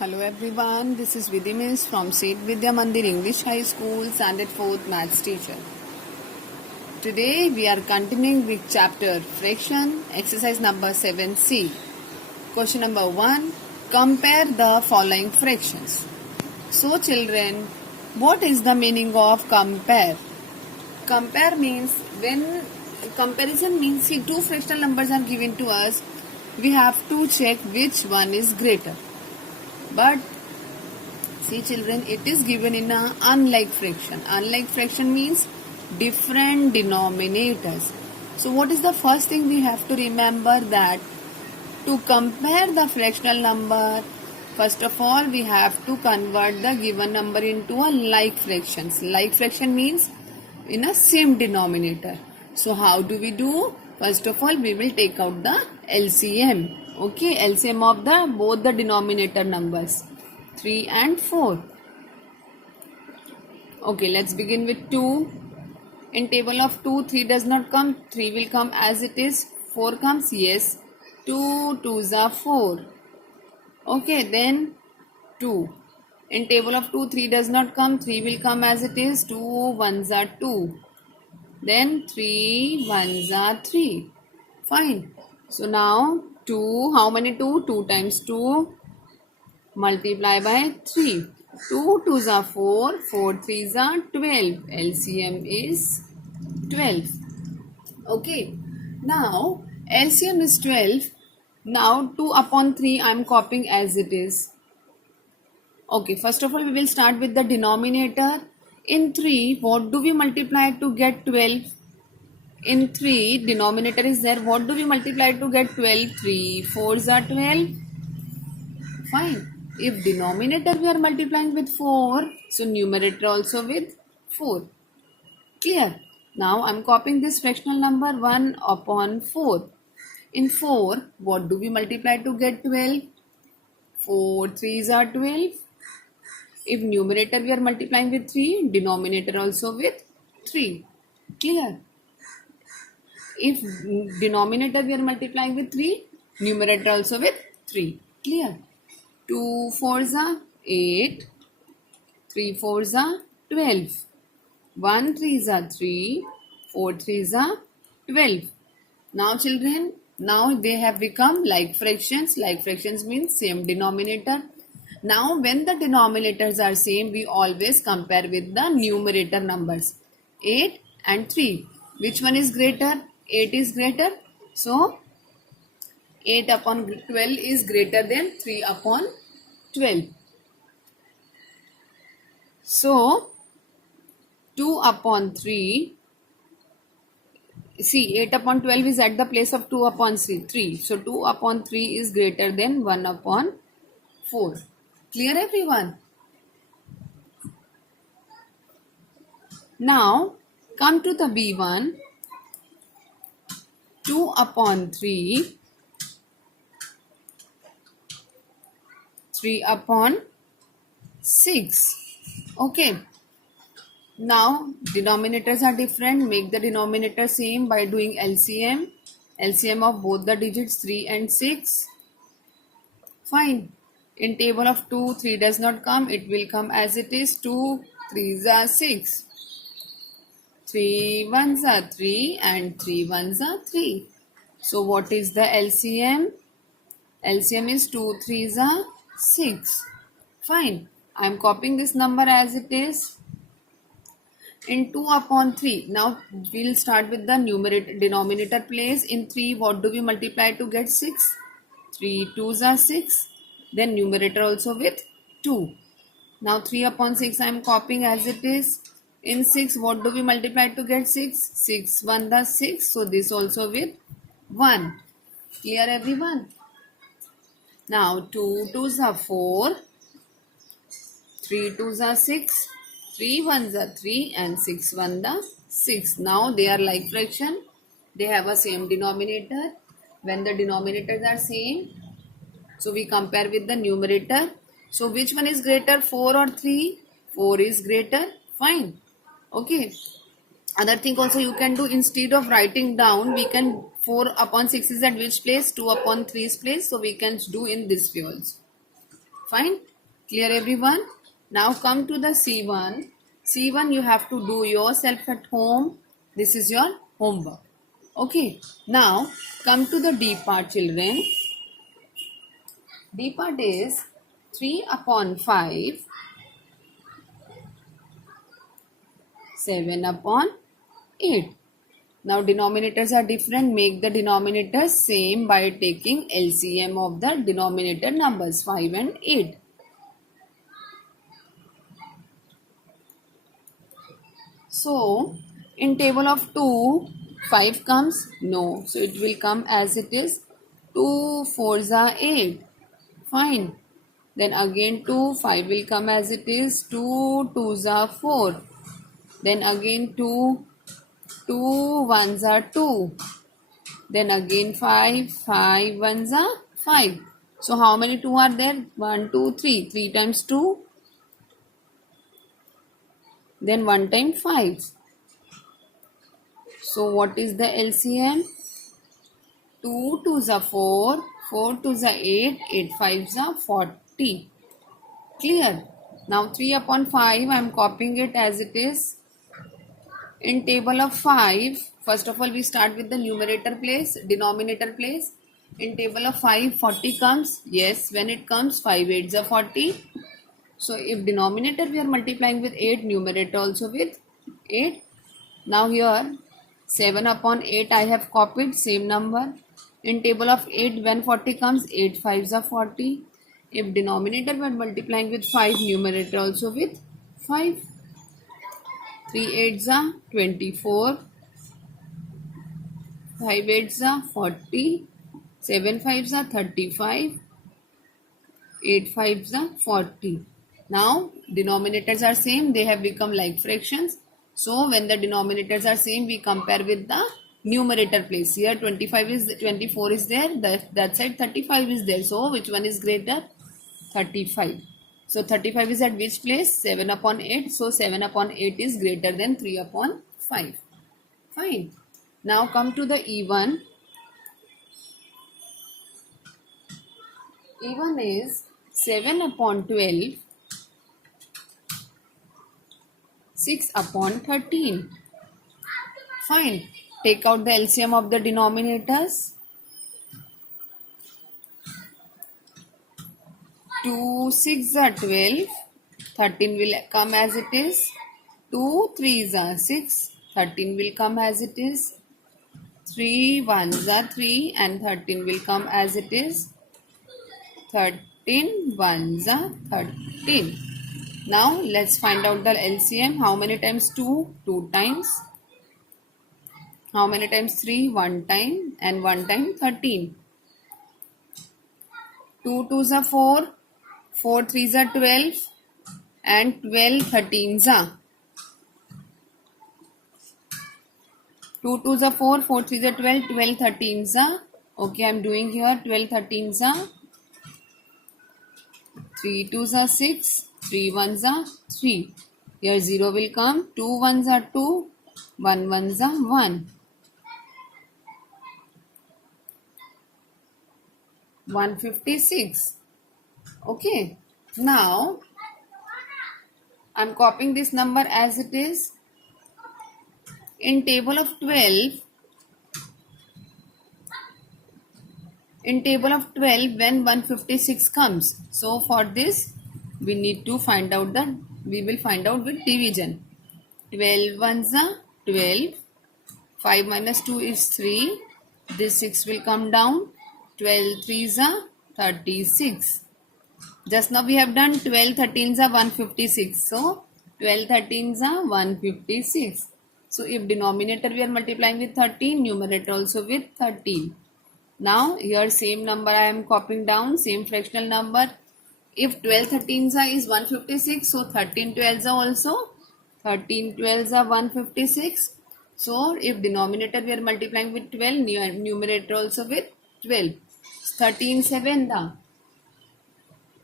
Hello everyone, this is Vidhi Miss from Seed Vidya Mandir English High School, Standard 4th Maths teacher. Today we are continuing with chapter Fraction, exercise number 7C. Question number 1, compare the following fractions. So children, what is the meaning of compare? Compare means when comparison means see two fractional numbers are given to us, we have to check which one is greater. But see children, it is given in a unlike fraction. Unlike fraction means different denominators. So what is the first thing we have to remember, that to compare the fractional number, first of all we have to convert the given number into a like fractions. Like fraction means in a same denominator. So how do we do? First of all we will take out the LCM. Okay, LCM of the both the denominator numbers 3 and 4. Okay, let's begin with 2. In table of 2, 3 does not come, 3 will come as it is, 4 comes, yes, 2 2s are 4. Okay, then 2. In table of 2, 3 does not come, 3 will come as it is, 2 1s are 2. Then 3 1s are 3. Fine. So now 2, how many 2? 2 times 2 multiply by 3. 2 2s are 4, 4 3s are 12. LCM is 12. Okay. Now LCM is 12. Now 2 upon 3 I am copying as it is. Okay, first of all we will start with the denominator. In 3, what do we multiply to get 12? In 3, denominator is there. What do we multiply to get 12? 3 4s are 12. Fine. If denominator we are multiplying with 4, so numerator also with 4. Clear? Now I am copying this fractional number 1 upon 4. In 4, what do we multiply to get 12? 4 3s are 12. If numerator we are multiplying with 3, denominator also with 3. Clear? If denominator we are multiplying with 3, numerator also with 3. Clear? 2 4s are 8, 3 4s are 12, 1 3s are 3, 4 3s are 12. Now children, now they have become like fractions. Like fractions means same denominator. Now when the denominators are same, we always compare with the numerator numbers 8 and 3. Which one is greater? 8 is greater. So 8 upon 12 is greater than 3 upon 12. So 2 upon 3, see 8 upon 12 is at the place of 2 upon 3. So 2 upon 3 is greater than 1 upon 4. Clear everyone? Now come to the B1. 2 upon 3, 3 upon 6. Okay. Now denominators are different. Make the denominator same by doing LCM. LCM of both the digits 3 and 6. Fine. In table of 2, 3 does not come. It will come as it is. 2 3s are 6. 3 1s are 3 and 3 1s are 3. So what is the LCM? LCM is 2 3s are 6. Fine. I am copying this number as it is. In 2 upon 3. Now we will start with the numerator denominator place. In 3, what do we multiply to get 6? 3 2s are 6. Then numerator also with 2. Now 3 upon 6 I am copying as it is. In 6, what do we multiply to get 6? 6 1 the 6. So this also with 1. Clear everyone? Now 2 2s are 4. 3 2s are 6. 3 1s are 3 and 6 1 the 6. Now they are like fraction. They have a same denominator. When the denominators are same, so we compare with the numerator. So which one is greater, 4 or 3? 4 is greater. Fine. Okay. Other thing also you can do, instead of writing down, we can 4 upon 6 is at which place? 2 upon 3's place. So we can do in this way also. Fine. Clear everyone? Now come to the C1. C1 you have to do yourself at home. This is your homework. Okay. Now come to the D part, children. D part is 3 upon 5, 7 upon 8. Now denominators are different. Make the denominators same by taking LCM of the denominator numbers 5 and 8. So in table of 2, 5 comes? No. So it will come as it is. 2 4s are 8. Fine. Then again 2, 5 will come as it is. 2 2s are 4. Then again 2 1s are 2. Then again 5 1s are 5. So how many 2 are there? 1 2 3. 3 times 2. Then 1 times 5. So what is the LCM? 2 2s are 4. 4 2s are 8. 8 5s are 40. Clear? Now 3 upon 5 I am copying it as it is. In table of 5, first of all we start with the numerator place, denominator place. In table of 5, 40 comes. Yes, when it comes, 5 8s are 40. So if denominator we are multiplying with 8, numerator also with 8. Now here 7 upon 8 I have copied, same number. In table of 8, when 40 comes, 8 5s are 40. If denominator we are multiplying with 5, numerator also with 5. 3 8s are 24, 5 8s are 40, 7 5s are 35, 8 5s are 40. Now denominators are same, they have become like fractions. So when the denominators are same, we compare with the numerator place. Here 24 is there, that side 35 is there. So which one is greater? 35. So 35 is at which place? 7 upon 8. So 7 upon 8 is greater than 3 upon 5. Fine. Now come to the E1. E1 is 7 upon 12. 6 upon 13. Fine. Take out the LCM of the denominators. 2 6 are 12. 13 will come as it is. 2 3s are 6. 13 will come as it is. 3 1s are 3 and 13 will come as it is. 13 1s are 13. Now let's find out the LCM. How many times 2? 2 times. How many times 3? 1 time and 1 time 13. 2 2s are 4. 4 3s are 12 and 12 13s are. 2 2s are 4, 4 3s are 12, 12 13s are. Okay, I am doing here 12 13s are. 3 2s are 6, 3 1s are 3. Here 0 will come, 2 1s are 2, 1 1s are 1. 156. Okay, now I am copying this number as it is. In table of 12, when 156 comes, so for this we need to find out we will find out with division. 12 ones are 12, 5 minus 2 is 3, this 6 will come down, 12 threes are 36. Just now we have done 12 13s are 156, so 12 13s are 156. So if denominator we are multiplying with 13, numerator also with 13. Now here same number I am copying down, same fractional number. If 12 13s is 156, so 13 12s are also 13 12s are 156. So if denominator we are multiplying with 12, numerator also with 12. 13 7 da.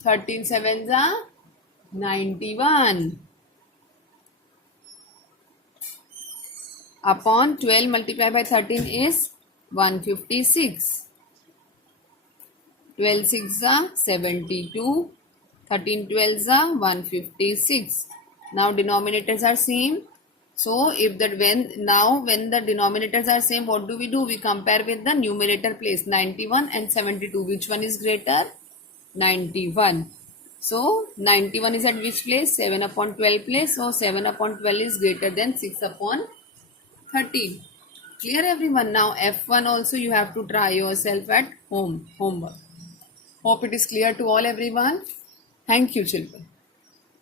13 7s are 91. Upon 12 multiplied by 13 is 156. 12 6 are 72. 13 12s are 156. Now denominators are same. So if that when the denominators are same, what do? We compare with the numerator place, 91 and 72. Which one is greater? 91. So 91 is at which place? 7 upon 12 place. So 7 upon 12 is greater than 6 upon 13. Clear everyone? Now F1 also you have to try yourself at homework. Hope it is clear to all everyone. Thank you children.